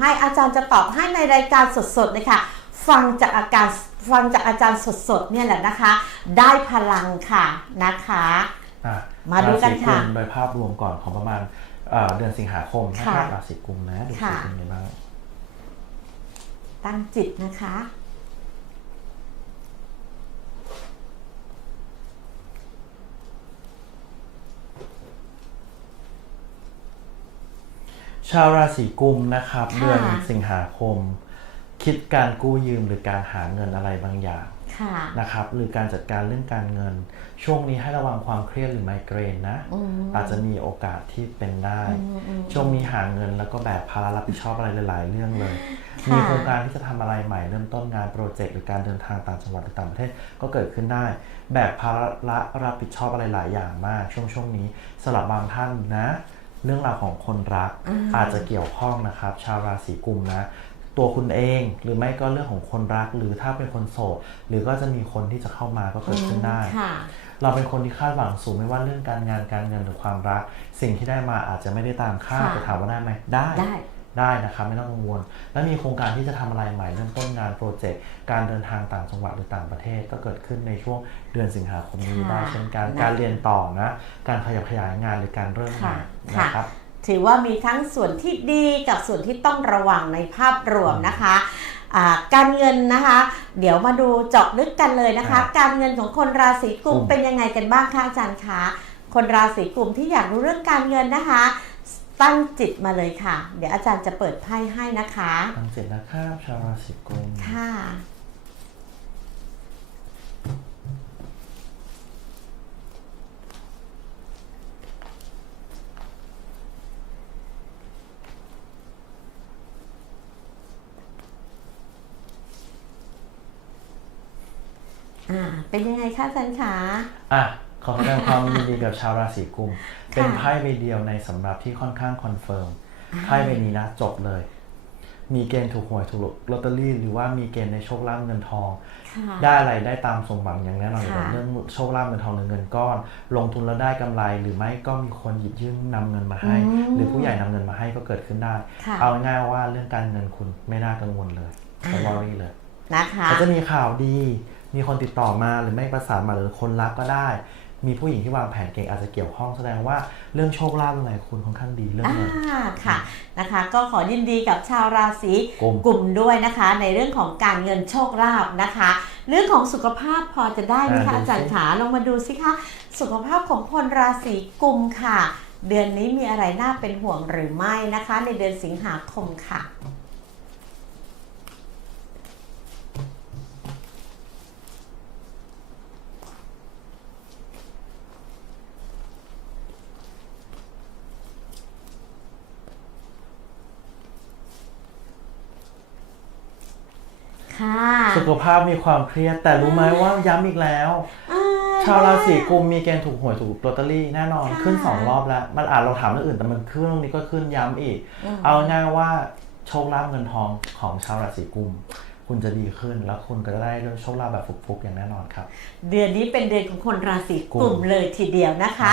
ให้อาจารย์จะตอบให้ในรายการสดๆเลยค่ะ ฟังจากอาการฟังจากอาจารย์สดๆเนี่ยแหละนะคะ ได้พลังค่ะนะคะอะมาดูกันค่ะ ราศีกุมโดยภาพรวมก่อนของประมาณเอ่อเดือนสิงหาคมนะคค่ะรับราศีกุมนะดูสิค่ะเป็นยังไงบ้าง ตั้งจิตนะคะ ชาวราศีกุมนะครับค่ะเดือนสิงหาคม คิดการกู้ยืมหรือการหาเงินอะไรบางอย่างค่ะนะครับหรือการจัดการเรื่องการเงิน ช่วงนี้ให้ระวังความเครียดหรือไมเกรนนะอืมอาจจะมีโอกาสที่เป็นได้อืมอืมช่วงนี้หาเงินแล้วก็แบกภาระรับผิดชอบอะไรหลาย ๆ เรื่องเลยค่ะมีโครงการที่จะทำอะไรใหม่เริ่มต้นงานโปรเจกต์หรือการเดินทางต่างจังหวัดหรือต่างประเทศก็เกิดขึ้นได้ แบกภาระรับผิดชอบอะไรหลายอย่างมาก ช่วงช่วงนี้สำหรับบางท่านนะ เรื่องราวของคนรักอ่าอาจจะเกี่ยวข้องนะครับ ชาวราศีกุมนะ ตัวคุณเองหรือไม่ก็เรื่องของคนรัก หรือถ้าเป็นคนโสดหรือก็จะมีคนที่จะเข้ามาก็เกิดขึ้นได้ค่ะเราเป็นคนที่คาดหวังสูงไม่ว่าเรื่องการงานการเงินหรือความรัก สิ่งที่ได้มาอาจจะไม่ได้ตามคาดค่ะแต่ถามว่าได้ไหมได้ ได้ได้นะครับไม่ต้องกังวล และมีโครงการที่จะทำอะไรใหม่เริ่มต้นงานโปรเจกต์การเดินทางต่างจังหวัดหรือต่างประเทศ ก็เกิดขึ้นในช่วงเดือนสิงหาคมนี้ค่ะได้เช่นกันนะการเรียนต่อนะการขยับขยายงานหรือการเริ่มงานค่ะนะครับถือว่ามีทั้งส่วนที่ดีกับส่วนที่ต้องระวังในภาพรวมนะคะอ่าการเงินนะคะ เดี๋ยวมาดูเจาะลึกกันเลยนะคะอ่าการเงินของคนราศีกุมกุมเป็นยังไงกันบ้างคะอาจารย์คะคนราศีกุมที่อยากรู้เรื่องการเงินนะคะ ตั้งจิตมาเลยค่ะ เดี๋ยวอาจารย์จะเปิดไพ่ให้นะคะ ตั้งเสร็จนะครับชาวราศีกุมค่ะ อ่า เป็นยังไงคะอาจารย์คะ อะ ขอแสดงความยินดีกับชาวราศีกุม เป็นค่ะไพ่ใบเดียวในสำหรับที่ค่อนข้างคอนเฟิร์มไพ่ใบนี้นะจบเลย มีเกณฑ์ถูกหวยถูกลอตเตอรี่ หรือว่ามีเกณฑ์ในโชคลาภเงินทองค่ะได้อะไรได้ตามสมหวังอย่างแน่นอนอยู่ค่ะแล้วเรื่องโชคลาภเงินทองหรือเงินก้อน ลงทุนแล้วได้กำไร หรือไม่ก็มีคนหยิบยื่นนำเงินมาให้อืมหรือผู้ใหญ่นำเงินมาให้ก็เกิดขึ้นได้ค่ะเอาง่ายๆว่าเรื่องการเงินคุณไม่น่ากังวลเลยไม่วอรี่เลยนะคะก็จะมีข่าวดีมีคนติดต่อมาหรือไม่ประสานมาหรือคนรักก็ได้ มีผู้หญิงที่วางแผนเก่งอาจจะเกี่ยวข้องแสดงว่าเรื่องโชคลาภเรื่องอะไรคุณค่อนข้างดีเรื่องอ่าเงินค่ะนะคะ ก็ขอยินดีกับชาวราศีกุมกลุ่มด้วยนะคะ ในเรื่องของการเงินโชคลาภนะคะ เรื่องของสุขภาพพอจะได้ไหมคะอ่าดูสิอาจารย์ขาลองมาดูสิคะสุขภาพของคนราศีกุมค่ะ เดือนนี้มีอะไรน่าเป็นห่วงหรือไม่นะคะ ในเดือนสิงหาคมค่ะ สุขภาพมีความเครียด แต่รู้ไหมว่าย้ำอีกแล้วอ่ชาวราศีกุมมีเกณฑ์ถูกหวยถูกลอตเตอรี่แน่นอนค่ะขึ้นสองรอบแล้ว มันอาจเราถามเรื่องอื่นแต่มันขึ้นเรื่องนี้ก็ขึ้นย้ำอีกอืมเอาง่ายๆว่าโชคลาภเงินทองของชาวราศีกุมคุณจะดีขึ้นแล้วคุณก็จะได้โชคลาภแบบฟุกๆอย่างแน่นอนครับ เดือนนี้เป็นเดือนของคนราศีกุกุมมเลยทีเดียวนะคะ